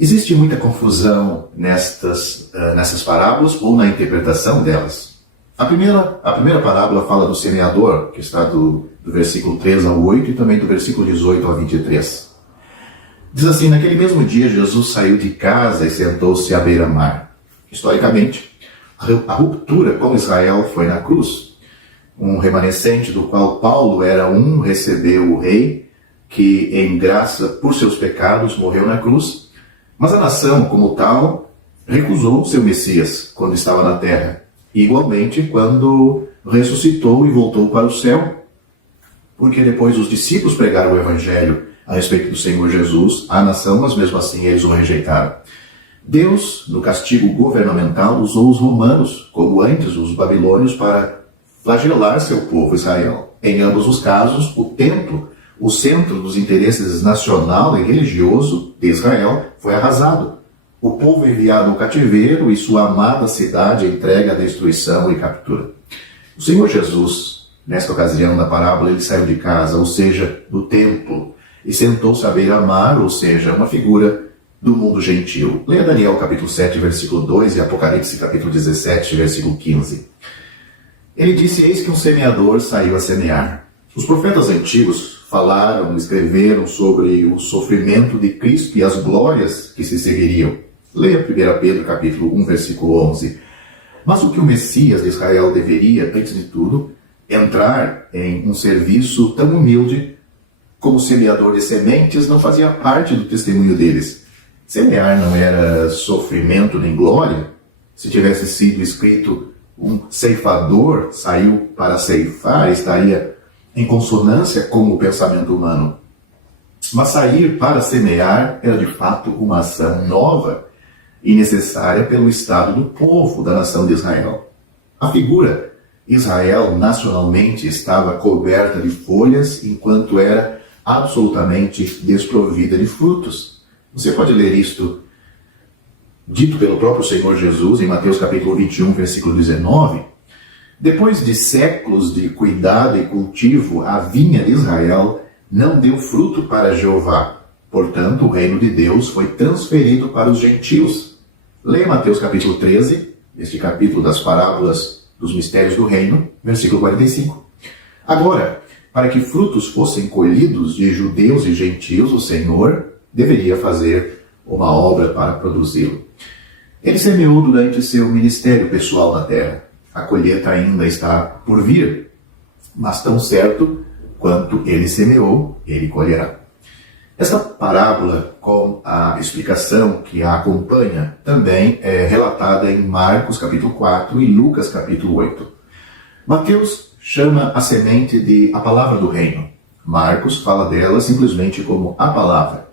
Existe muita confusão nessas parábolas ou na interpretação delas. A primeira parábola fala do semeador, que está do versículo 3 ao 8 e também do versículo 18 ao 23. Diz assim: naquele mesmo dia Jesus saiu de casa e sentou-se à beira-mar. Historicamente, a ruptura com Israel foi na cruz. Um remanescente do qual Paulo era um recebeu o rei, que em graça por seus pecados morreu na cruz, mas a nação como tal recusou seu Messias quando estava na terra, e igualmente quando ressuscitou e voltou para o céu, porque depois os discípulos pregaram o evangelho a respeito do Senhor Jesus à nação, mas mesmo assim eles o rejeitaram. Deus, no castigo governamental, usou os romanos, como antes os babilônios, para flagelar seu povo Israel. Em ambos os casos, o templo, o centro dos interesses nacional e religioso de Israel, foi arrasado. O povo enviado ao cativeiro e sua amada cidade entregue à destruição e captura. O Senhor Jesus, nesta ocasião da parábola, ele saiu de casa, ou seja, do templo, e sentou-se à beira-mar, ou seja, uma figura do mundo gentil. Leia Daniel capítulo 7, versículo 2 e Apocalipse capítulo 17, versículo 15. Ele disse: eis que um semeador saiu a semear. Os profetas antigos falaram, escreveram sobre o sofrimento de Cristo e as glórias que se seguiriam. Leia 1 Pedro capítulo 1, versículo 11. Mas o que o Messias de Israel deveria, antes de tudo, entrar em um serviço tão humilde como semeador de sementes, não fazia parte do testemunho deles. Semear não era sofrimento nem glória. Se tivesse sido escrito um ceifador saiu para ceifar, estaria em consonância com o pensamento humano. Mas sair para semear era de fato uma ação nova e necessária pelo estado do povo da nação de Israel. A figura Israel nacionalmente estava coberta de folhas, enquanto era absolutamente desprovida de frutos. Você pode ler isto dito pelo próprio Senhor Jesus em Mateus capítulo 21, versículo 19. Depois de séculos de cuidado e cultivo, a vinha de Israel não deu fruto para Jeová. Portanto, o reino de Deus foi transferido para os gentios. Leia Mateus capítulo 13, este capítulo das parábolas dos mistérios do reino, versículo 45. Agora, para que frutos fossem colhidos de judeus e gentios, o Senhor deveria fazer uma obra para produzi-lo. Ele semeou durante seu ministério pessoal na terra. A colheita ainda está por vir, mas tão certo quanto ele semeou, ele colherá. Esta parábola, com a explicação que a acompanha, também é relatada em Marcos capítulo 4 e Lucas capítulo 8. Mateus chama a semente de a palavra do reino. Marcos fala dela simplesmente como a palavra.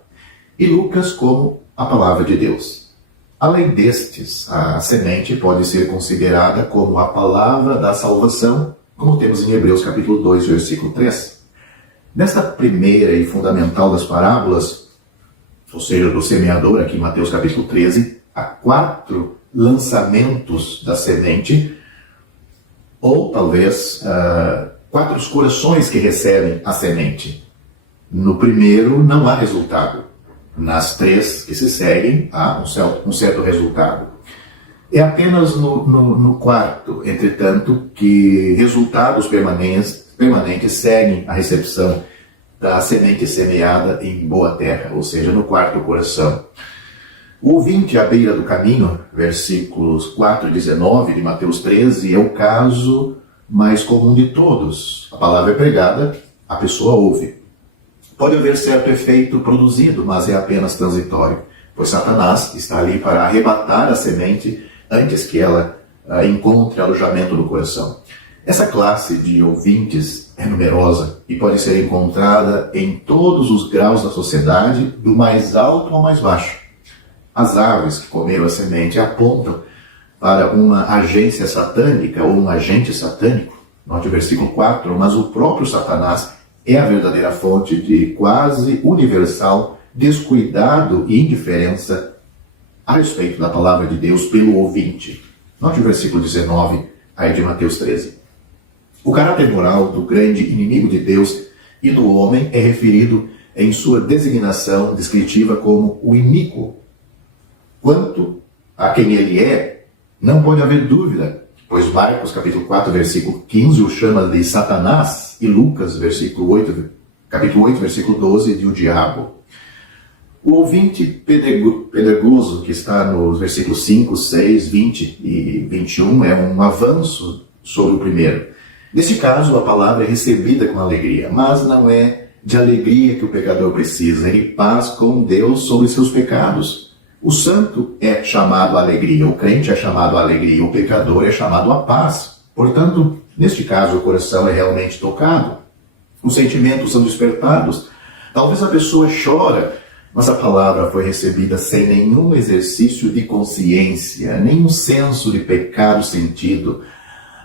E Lucas como a palavra de Deus. Além destes, a semente pode ser considerada como a palavra da salvação, como temos em Hebreus capítulo 2, versículo 3. Nesta primeira e fundamental das parábolas, ou seja, do semeador, aqui em Mateus capítulo 13, há 4 lançamentos da semente, ou talvez 4 corações que recebem a semente. No primeiro não há resultado. Nas 3 que se seguem há um certo resultado. É apenas no quarto, entretanto, que resultados permanentes seguem a recepção da semente semeada em boa terra, ou seja, no quarto coração. O ouvinte à beira do caminho, versículos 4 e 19 de Mateus 13, é o caso mais comum de todos. A palavra é pregada, a pessoa ouve. Pode haver certo efeito produzido, mas é apenas transitório, pois Satanás está ali para arrebatar a semente antes que ela encontre alojamento no coração. Essa classe de ouvintes é numerosa e pode ser encontrada em todos os graus da sociedade, do mais alto ao mais baixo. As aves que comeram a semente apontam para uma agência satânica ou um agente satânico. Note o versículo 4, mas o próprio Satanás é a verdadeira fonte de quase universal descuidado e indiferença a respeito da palavra de Deus pelo ouvinte. Note o versículo 19 aí de Mateus 13. O caráter moral do grande inimigo de Deus e do homem é referido em sua designação descritiva como o iníquo. quanto a quem ele é, não pode haver dúvida, pois Marcos capítulo 4, versículo 15 o chama de Satanás e Lucas capítulo 8, versículo 12 de o diabo. O ouvinte pedregoso que está nos versículos 5, 6, 20 e 21 é um avanço sobre o primeiro. Neste caso, a palavra é recebida com alegria, mas não é de alegria que o pecador precisa, é de paz com Deus sobre seus pecados. O santo é chamado à alegria, o crente é chamado à alegria, o pecador é chamado à paz. Portanto, neste caso, o coração é realmente tocado, os sentimentos são despertados. Talvez a pessoa chora, mas a palavra foi recebida sem nenhum exercício de consciência, nenhum senso de pecado sentido.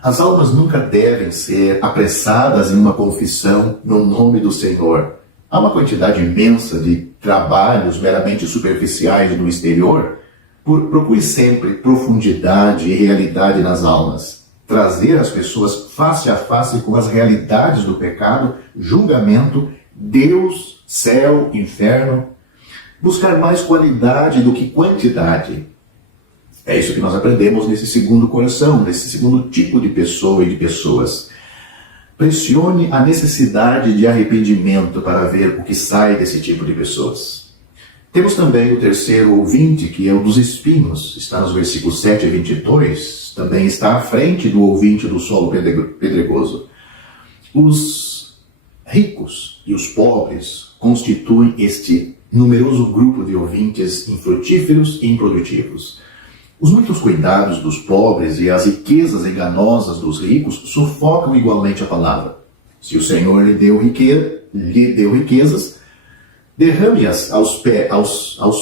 As almas nunca devem ser apressadas em uma confissão no nome do Senhor. Há uma quantidade imensa de trabalhos meramente superficiais no exterior. Procure sempre profundidade e realidade nas almas. Trazer as pessoas face a face com as realidades do pecado, julgamento, Deus, céu, inferno. Buscar mais qualidade do que quantidade. É isso que nós aprendemos nesse segundo coração, nesse segundo tipo de pessoa e de pessoas. Pressione a necessidade de arrependimento para ver o que sai desse tipo de pessoas. Temos também o terceiro ouvinte, que é o dos espinhos. Está nos versículos 7 e 22. Também está à frente do ouvinte do solo pedregoso. Os ricos e os pobres constituem este numeroso grupo de ouvintes infrutíferos e improdutivos. Os muitos cuidados dos pobres e as riquezas enganosas dos ricos sufocam igualmente a palavra. Se o Senhor lhe deu riquezas, derrame-as aos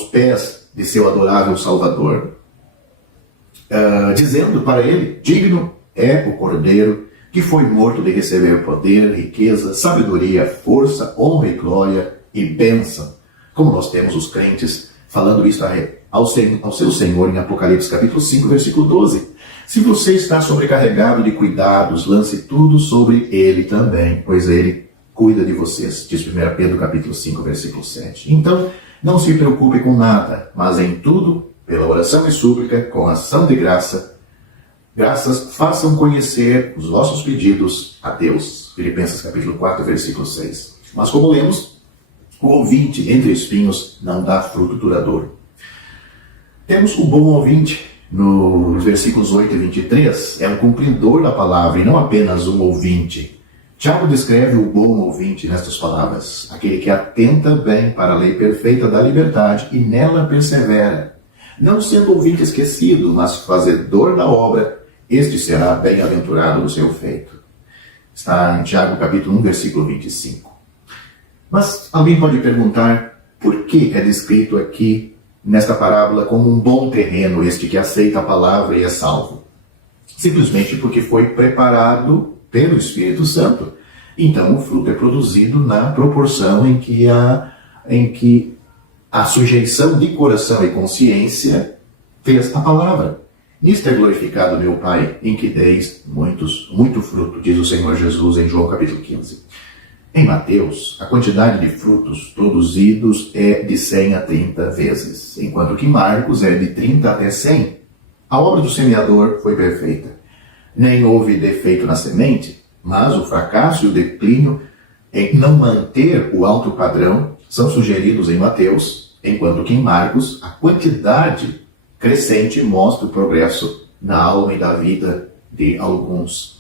pés de seu adorável Salvador, dizendo para ele: digno é o Cordeiro que foi morto de receber poder, riqueza, sabedoria, força, honra e glória e bênção. Como nós temos os crentes falando isso ao seu Senhor em Apocalipse capítulo 5, versículo 12. Se você está sobrecarregado de cuidados, lance tudo sobre ele também, pois ele cuida de vocês, diz 1 Pedro capítulo 5, versículo 7. Então, não se preocupe com nada, mas em tudo, pela oração e súplica, com ação de graças, façam conhecer os vossos pedidos a Deus. Filipenses capítulo 4, versículo 6. Mas como lemos, o ouvinte entre espinhos não dá fruto duradouro. Temos o bom ouvinte, nos versículos 8 e 23, é um cumpridor da palavra e não apenas um ouvinte. Tiago descreve o bom ouvinte nestas palavras: aquele que atenta bem para a lei perfeita da liberdade e nela persevera. Não sendo ouvinte esquecido, mas fazedor da obra, este será bem-aventurado no seu feito. Está em Tiago capítulo 1, versículo 25. Mas alguém pode perguntar por que é descrito aqui nesta parábola como um bom terreno este que aceita a palavra e é salvo? Simplesmente porque foi preparado pelo Espírito Santo. Então o fruto é produzido na proporção em que a sujeição de coração e consciência fez a palavra. Nisto é glorificado meu Pai, em que deis muito fruto, diz o Senhor Jesus em João capítulo 15. Em Mateus, a quantidade de frutos produzidos é de 100 a 30 vezes, enquanto que em Marcos é de 30 até 100. A obra do semeador foi perfeita. Nem houve defeito na semente, mas o fracasso e o declínio em não manter o alto padrão são sugeridos em Mateus, enquanto que em Marcos a quantidade crescente mostra o progresso na alma e da vida de alguns.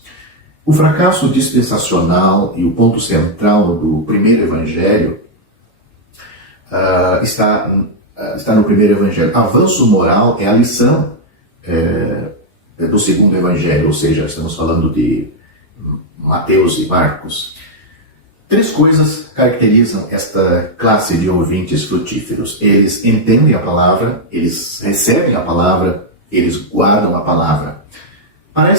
O fracasso dispensacional e o ponto central do primeiro evangelho está no primeiro evangelho. Avanço moral é a lição do segundo evangelho, ou seja, estamos falando de Mateus e Marcos. Três coisas caracterizam esta classe de ouvintes frutíferos. Eles entendem a palavra, eles recebem a palavra, eles guardam a palavra. Para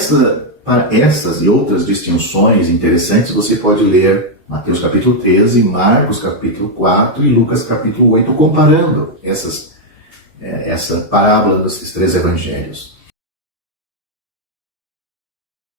essas e outras distinções interessantes, você pode ler Mateus capítulo 13, Marcos capítulo 4 e Lucas capítulo 8, comparando essa parábola desses três evangelhos.